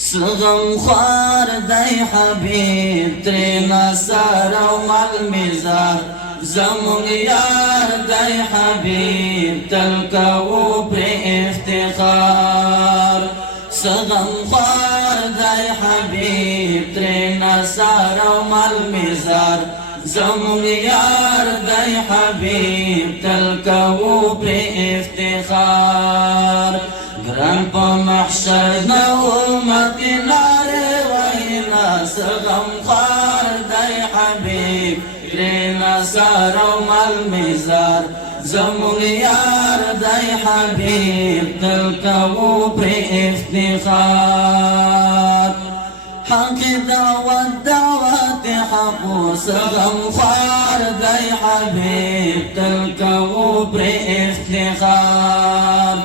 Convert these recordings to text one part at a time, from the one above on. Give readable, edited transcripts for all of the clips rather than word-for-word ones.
سغم خوار دی حبیب ترینا سارو مل مزار زمون یار دی حبیب تلکو پر افتخار سغم خوار دی حبیب ترینا سارو مل مزار زمون یار دی حبیب تلکو پر افتخار گران پا محشر نومت ناره وینا سغم خوار دی حبیب ترینا سارو مل مزار زمون یار دی حبیب تلکو پر افتخار حق دعوت حقو سغم خوار دی حبیب تلکو پر افتخار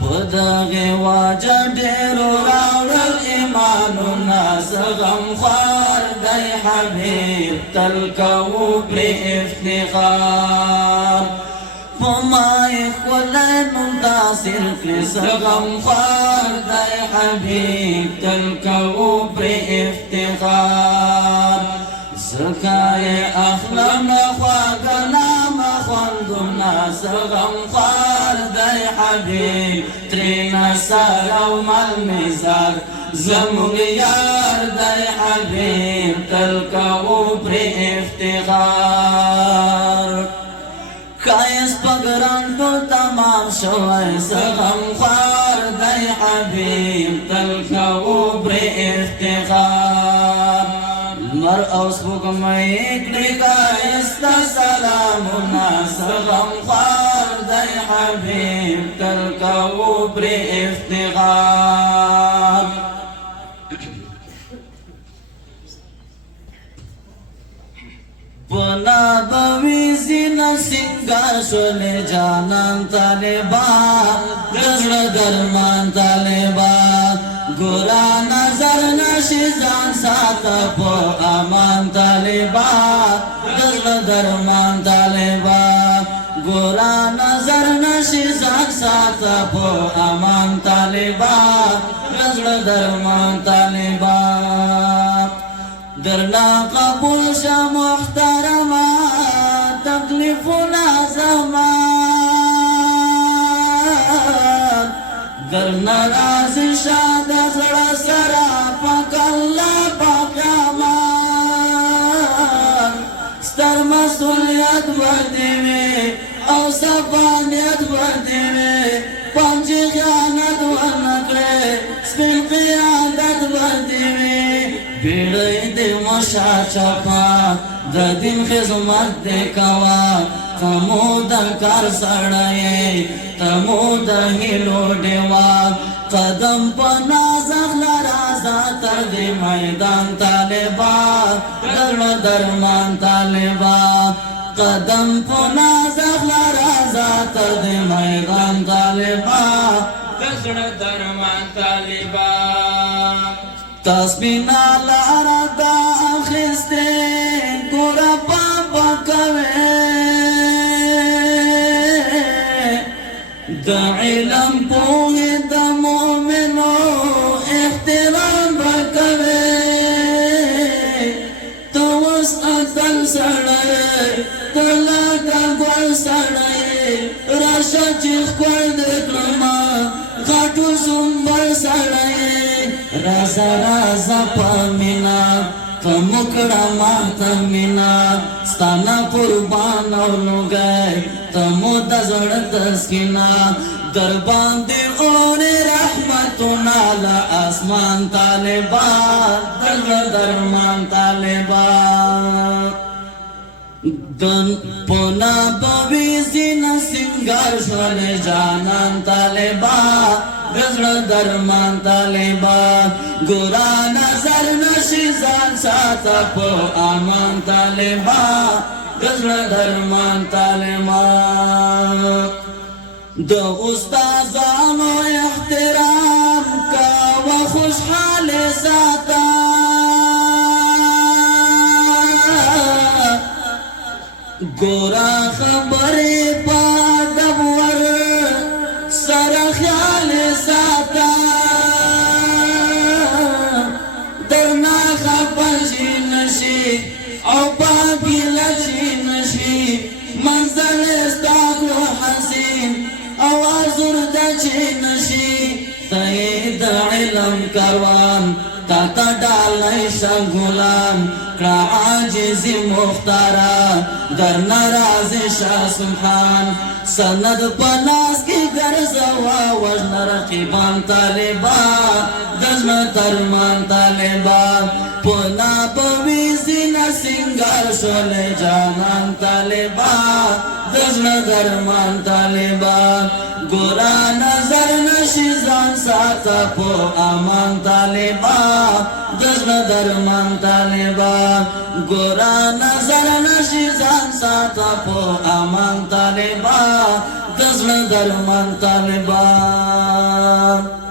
پدغی واجه دیرو راول ایمانونا سغم خوار دی حبیب تلکو پر افتخار فمائی خلین منتصر کلی سغم خوار دی حبیب تلکو پر افتخار زکای اخلم خواگنا مخوندنا سغم خوار دی حبیب ترینا سارو مل مزار زمون یار دی حبیب تلکو پر افتخار خایس پگران تو تمام شوی سغم خوار دی حبیب تلکو پر افتخار مر او سپوږمۍ کړي ښایسته سلامونه سغم خوار دی حبیب تلکو پر افتخار پنا بوی زینا سنگار شولی جانان طالبان گزر درمان طالبان گورا نظر نشیزان ساتا پو امان طالبان گزر درمان طالبان گورا نظر نشیزان ساتا پو امان طالبان گزر درمان طالبان درنا قبول شا محترما تکلیفنا زمان درنا راضی شا دزڑا سرا پاک اللہ پاک امان ستر مسئولیت بردیوی او سفانیت بردیوی پانچی خیانت ورنکڑے سپین قیادت بردیوی بیڑی دی مشا چپا د دین خدمت دی کوا تمو د کار سړی تمو د هیلو ډیوا قدم په نازخ لرازا تر دی میدان طالبان درمان طالبان قدم په نازخ لرازا تر دی میدان طالبان درمان طالبان تسبینا لارا دا اخستے گورا پاپا کوئے دا علم پوہی دا مومنو احترام بکوئے تو اس اتل سڑے تلاکا گوال سڑے راشا چیخ کرد کرما خاتو سنبال سڑے رازا رازا پامینا تمکڑا ماتا مینا ستانا قربان اولو گئے تمو دزڑ تسکینا دربان دی اوری رحمتونا لآسمان طالبان درمان طالبان دن پونا بوی زینا سنگار شول جانان طالبان گزر درمان طالبان گورا نظر نشیزان ساتا پو آمان طالبان گزر درمان طالبان دو استازانو احترام کا و خوشحال ساتا گورا خبری پا دبور سر خیال ساتا خفشي نشي او پاکی لچی نشی منزل استاکو حسین آواز اردچی نشی تید علم کروان تا تا ڈالی شنگولان کڑا عاجزی مختارا در نراز شاہ سبحان سند پناس کی گرزوا وجن رقیبان طالبان دزن درمان طالبان پنا پویزی نسنگر شل جانان طالبان دزن درمان طالبان گورا نظر نشیزان ساتا پو امان طالبان دزن درمان طالبان گورا نظر نشیزان ساتا پو امان طالبان دزن درمان طالبان